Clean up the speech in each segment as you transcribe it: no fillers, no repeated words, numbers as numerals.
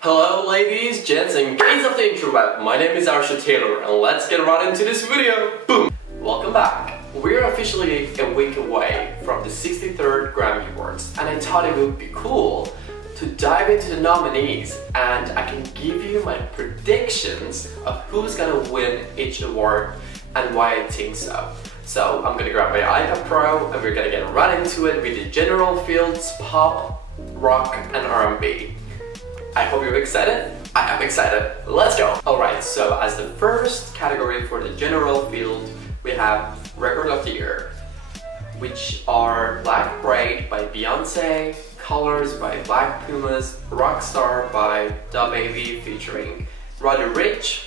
Hello ladies, gents, and gays of the interweb. My name is Taylor, and let's get right into this video. Boom! Welcome back. We're officially a week away from the 63rd Grammy Awards, and I thought it would be cool to dive into the nominees, and I can give you my predictions of who's gonna win each award and why I think so. So I'm gonna grab my iPad Pro and we're gonna get right into it with the general fields, pop, rock, and R&B. I hope you're excited. I am excited. Let's go! Alright, so as the first category for the general field, we have Record of the Year, which are Black Braid by Beyonce, Colors by Black Pumas, Rockstar by DaBaby featuring Roddy Ricch,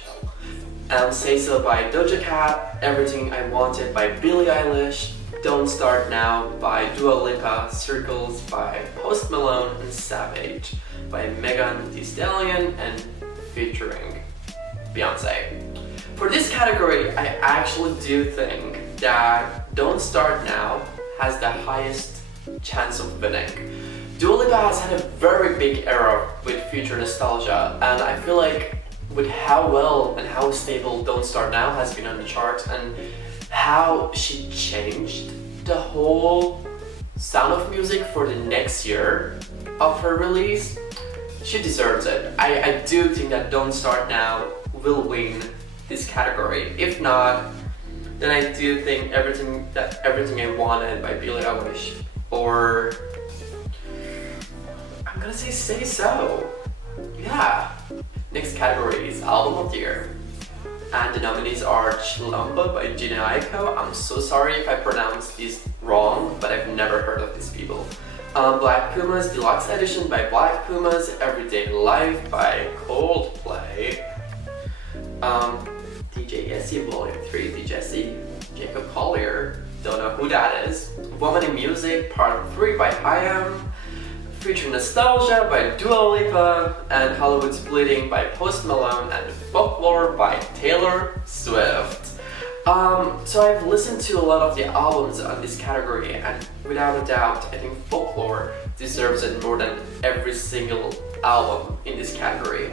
Say So by Doja Cat, Everything I Wanted by Billie Eilish, Don't Start Now by Dua Lipa, Circles by Post Malone, and Savage by Megan Thee Stallion and featuring Beyonce. For this category, I actually do think that Don't Start Now has the highest chance of winning. Dua Lipa has had a very big era with future nostalgia, and I feel like with how well and how stable Don't Start Now has been on the charts and how she changed the whole sound of music for the next year of her release, she deserves it. I do think that Don't Start Now will win this category. If not, then I do think Everything I Wanted by Billie Eilish, or I'm gonna say So. Yeah. Next category is Album of the Year, and the nominees are Chilamba by Jhené Aiko. I'm so sorry if I pronounced this wrong, but I've never heard of these people. Black Pumas Deluxe Edition by Black Pumas, Everyday Life by Coldplay, DJ Essie Volume 3, DJ Essie, Jacob Collier, don't know who that is, Woman in Music Part 3 by I.am, featuring Nostalgia by Dua Lipa, and Hollywood's Bleeding by Post Malone, and Folklore by Taylor Swift. So I've listened to a lot of the albums on this category, and without a doubt, I think Folklore deserves it more than every single album in this category.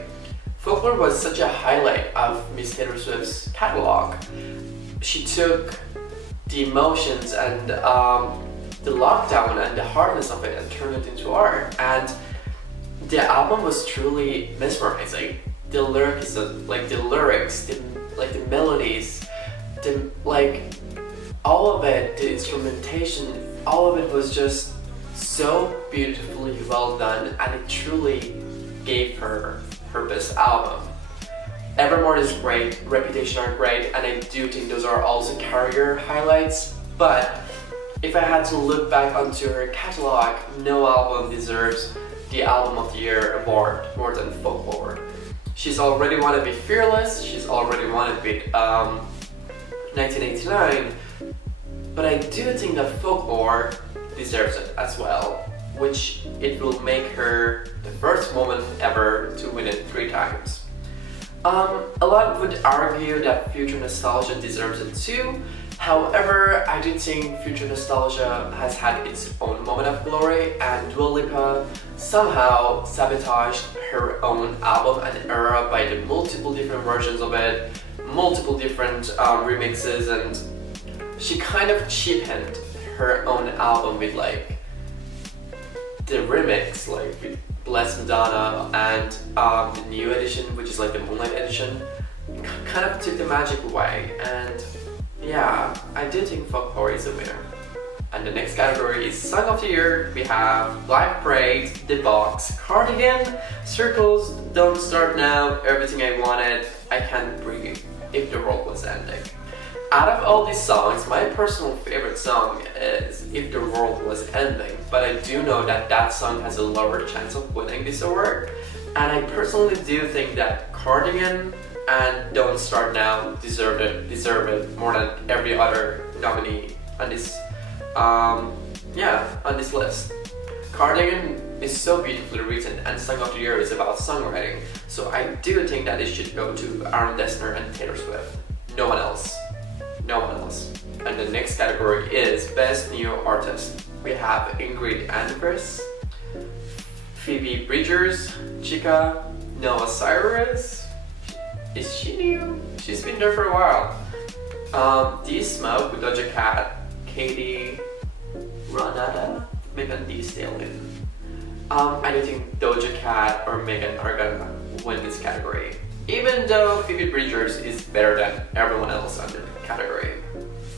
Folklore was such a highlight of Miss Taylor Swift's catalog. She took the emotions and the lockdown and the hardness of it and turned it into art, and the album was truly mesmerizing. The lyrics, the melodies, all of it, the instrumentation, all of it was just so beautifully well done, and it truly gave her her best album. Evermore is great, Reputation are great, and I do think those are also career highlights, but if I had to look back onto her catalog, no album deserves the Album of the Year award more than Folklore. She's already won it with Fearless, she's already won it with 1989, but I do think that Folklore deserves it as well, which it will make her the first woman ever to win it 3 times. A lot would argue that Future Nostalgia deserves it too. However, I do think Future Nostalgia has had its own moment of glory, and Dua Lipa somehow sabotaged her own album and era by the multiple different versions of it, multiple different remixes, and she kind of cheapened her own album with the remix, with Bless Madonna, and the new edition, which is the Moonlight edition, kind of took the magic away. And yeah, I do think Folklore is a winner. And the next category is Song of the Year. We have Black Braid, The Box, Cardigan, Circles, Don't Start Now, Everything I Wanted, I Can't Breathe, If the World Was Ending. Out of all these songs, my personal favorite song is If the World Was Ending, but I do know that that song has a lower chance of winning this award, and I personally do think that Cardigan and Don't Start Now deserve it more than every other nominee on this on this list. Cardigan is so beautifully written, and Song of the Year is about songwriting, so I do think that it should go to Aaron Dessner and Taylor Swift. No one else. And the next category is Best New Artist. We have Ingrid Andress, Phoebe Bridgers, Chica, Noah Cyrus. Is she new? She's been there for a while. D Smoke with Doja Cat, Katie, Ranada, Megan Thee Stallion. I don't think Doja Cat or Megan are gonna win this category, even though Phoebe Bridgers is better than everyone else under the category.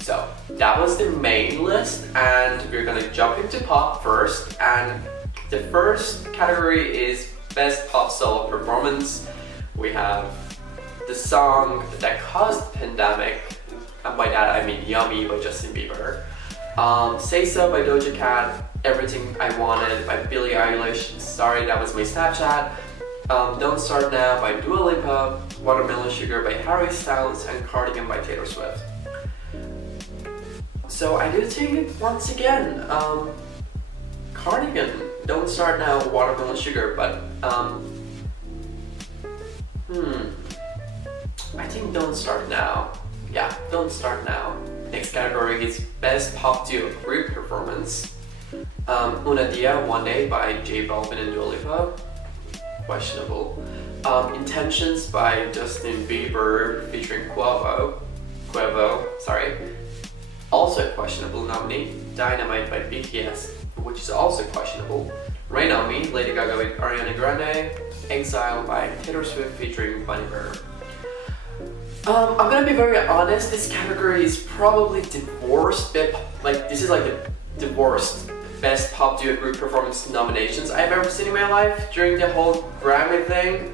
So that was the main list, and we're gonna jump into pop first. And the first category is Best Pop Solo Performance. We have the song that caused the pandemic, and by that I mean Yummy by Justin Bieber, Say So by Doja Cat, Everything I Wanted by Billie Eilish, Sorry That Was My Snapchat, Don't Start Now by Dua Lipa, Watermelon Sugar by Harry Styles, and Cardigan by Taylor Swift. So I do think, once again, Cardigan, Don't Start Now, Watermelon Sugar, but I think Don't Start Now. Yeah, Don't Start Now. Next category is Best Pop Duo Group Performance. Una Dia, One Day by J Balvin and Dua Lipa, questionable. Intentions by Justin Bieber featuring Quavo, also a questionable nominee. Dynamite by BTS, which is also questionable. Rain On Me, Lady Gaga with Ariana Grande, Exile by Taylor Swift featuring Bunny Bear. I'm gonna be very honest, this category is probably the worst, this is like the worst Best Pop Duo Group Performance nominations I've ever seen in my life during the whole Grammy thing.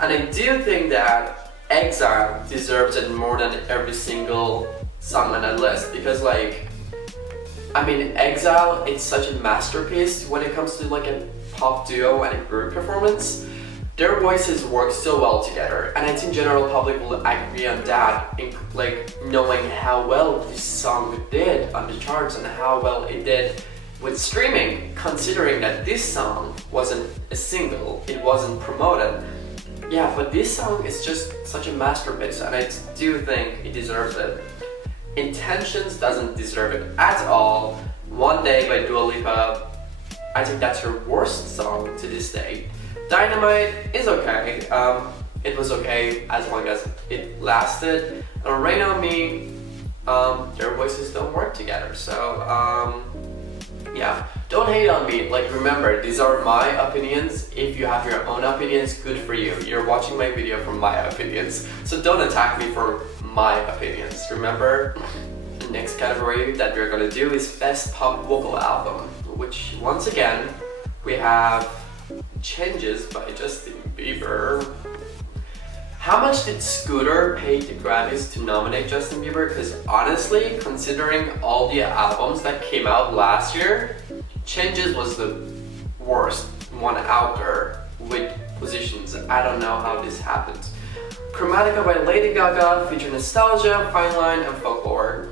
And I do think that Exile deserves it more than every single song on that list, because Exile, it's such a masterpiece when it comes to like a pop duo and a group performance. Their voices work so well together, and I think general public will agree on that, knowing how well this song did on the charts and how well it did with streaming, considering that this song wasn't a single, it wasn't promoted. Yeah, but this song is just such a masterpiece, and I do think it deserves it. Intentions doesn't deserve it at all. One Day by Dua Lipa, I think that's her worst song to this day. Dynamite is okay. It was okay as long as it lasted. And Rain On Me, their voices don't work together. So yeah, don't hate on me. Remember, these are my opinions. If you have your own opinions, good for you. You're watching my video for my opinions. So don't attack me for my opinions. Remember, the next category that we're gonna do is Best Pop Vocal Album, which once again, we have Changes by Justin Bieber. How much did Scooter pay the Grammys to nominate Justin Bieber? Because honestly, considering all the albums that came out last year, Changes was the worst one out there with positions. I don't know how this happened. Chromatica by Lady Gaga featured Nostalgia, Fine Line, and Folklore.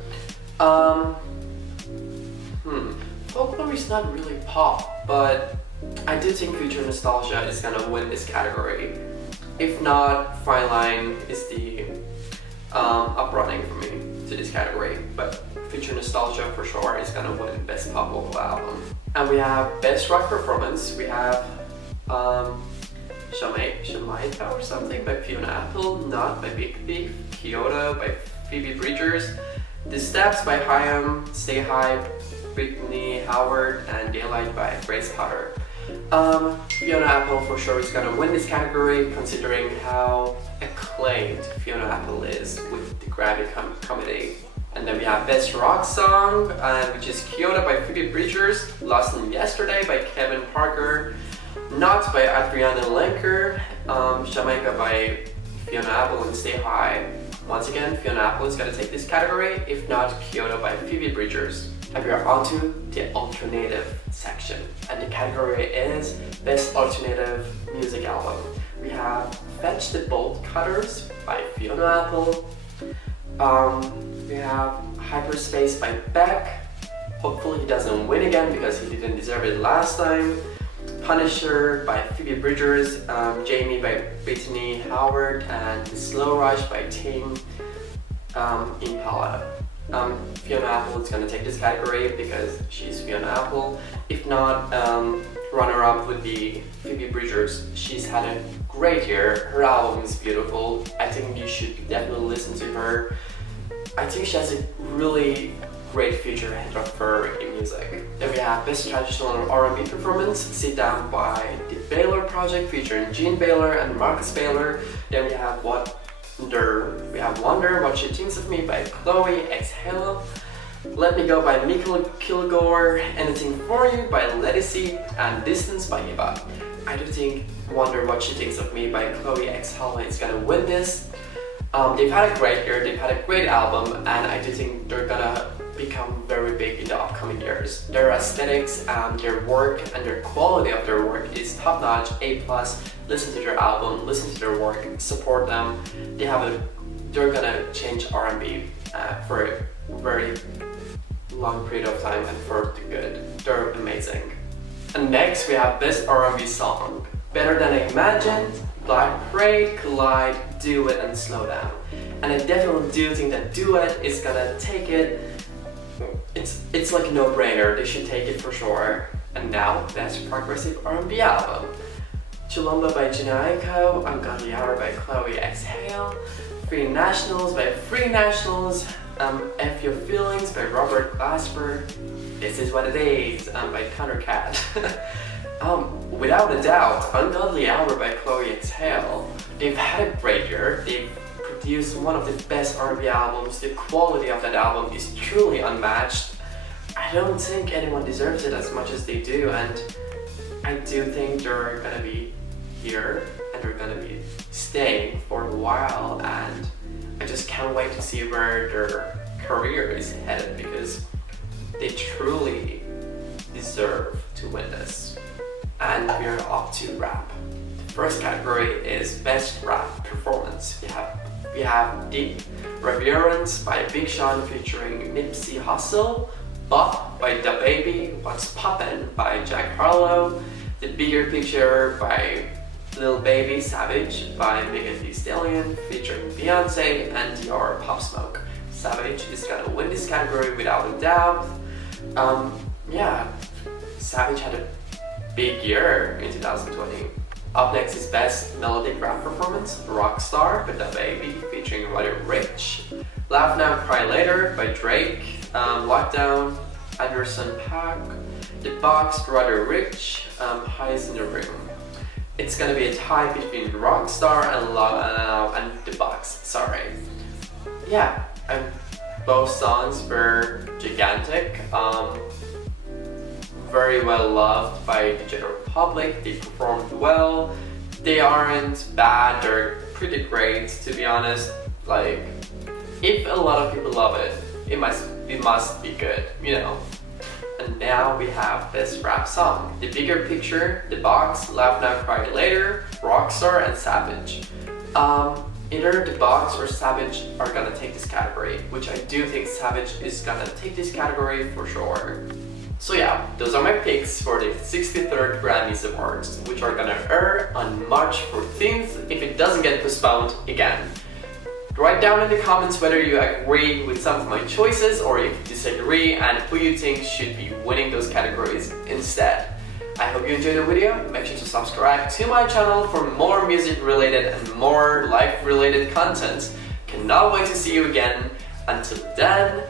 Folklore is not really pop, but I do think Future Nostalgia is gonna win this category. If not, Fine Line is the uprunning for me to this category, but Future Nostalgia for sure is gonna win Best Pop Vocal Album. And we have Best Rock Performance. We have Jamaica or something by Fiona Apple, Not by Big Thief, Kyoto by Phoebe Bridgers, The Steps by Haim, Stay High, Brittany Howard, and Daylight by Grace Potter. Fiona Apple for sure is gonna win this category, considering how acclaimed Fiona Apple is with the Grammy comedy. And then we have Best Rock Song, which is Kyoto by Phoebe Bridgers, Lost in Yesterday by Kevin Parker, Not by Adriana Lenker, Jamaica by Fiona Apple, and Stay High. Once again, Fiona Apple is gonna take this category, if not Kyoto by Phoebe Bridgers. And we are on to the alternative section, and the category is Best Alternative Music Album. We have Fetch the Bolt Cutters by Fiona Apple. We have Hyperspace by Beck. Hopefully he doesn't win again because he didn't deserve it last time. Punisher by Phoebe Bridgers, Jamie by Brittany Howard, and Slow Rush by Tame Impala. Fiona Apple is going to take this category because she's Fiona Apple. If not, runner-up would be Phoebe Bridgers. She's had a great year. Her album is beautiful. I think you should definitely listen to her. I think she has a really great future ahead of her in music. Then we have Best Traditional R&B Performance, Sit Down by the BILLlE project featuring Gene Baylor and Marcus Baylor. Then we have Wonder, What She Thinks of Me by Chloe, Exhale. Let Me Go by Mikkel Kilgore, Anything For You by Ledisi, and Distance by Lipa. I do think Wonder, What She Thinks of Me by Chloe Exhale is gonna win this. They've had a great year, they've had a great album, and I do think they're gonna become very big in the upcoming years. Their aesthetics, their work, and their quality of their work is top-notch, A+. Listen to their album, listen to their work, support them. They're gonna change R&B for a very long period of time and for the good. They're amazing. And next we have Best R&B Song. Better Than I Imagined, Black Parade, Collide, Do It, and Slow Down. And I definitely do think that Do It is gonna take it. It's like a no-brainer, they should take it for sure. And now, Best Progressive R&B Album. Chilombo by Jhené Aiko, Ungodly Hour by Chloe Exhale, Free Nationals by Free Nationals, F Your Feelings by Robert Glasper, This Is What It Is by Thundercat. Without a doubt, Ungodly Hour by Chloe Exhale. They've had a great year. They've produced one of the best R&B albums. The quality of that album is truly unmatched. I don't think anyone deserves it as much as they do, and I do think they're gonna be here and they're gonna be staying for a while, and I just can't wait to see where their career is headed because they truly deserve to win this. And we're up to rap. The first category is Best Rap Performance. We have Deep Reverence by Big Sean featuring Nipsey Hussle, Bop by DaBaby, What's Poppin' by Jack Harlow, The Bigger Picture by Lil Baby, Savage by Megan Thee Stallion featuring Beyonce, and Your Pop Smoke. Savage is gonna win this category without a doubt. Savage had a big year in 2020. Up next is Best Melodic Rap Performance, Rockstar by DaBaby featuring Roddy Ricch, Laugh Now Cry Later by Drake, Lockdown, Anderson .Paak, The Box, Roddy Ricch, Highs in the Room. It's gonna be a tie between Rockstar and The Box, sorry. Both songs were gigantic, very well loved by the general public. They performed well. They aren't bad, they're pretty great, to be honest. Like, if a lot of people love it, it must be good, you know. And now we have Best Rap Song. The Bigger Picture, The Box, Laugh Now Cry Later, Rockstar, and Savage. Either The Box or Savage are gonna take this category, which I do think Savage is gonna take this category for sure. So yeah, those are my picks for the 63rd Grammys Awards, which are gonna air on March 14th if it doesn't get postponed again. Write down in the comments whether you agree with some of my choices or if you disagree and who you think should be winning those categories instead. I hope you enjoyed the video. Make sure to subscribe to my channel for more music related and more life related content. Cannot wait to see you again. Until then,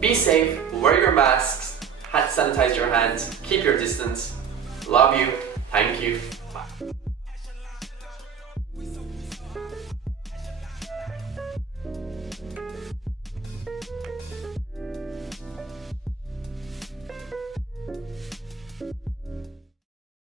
be safe, wear your masks, sanitize your hands, keep your distance. Love you, thank you, bye.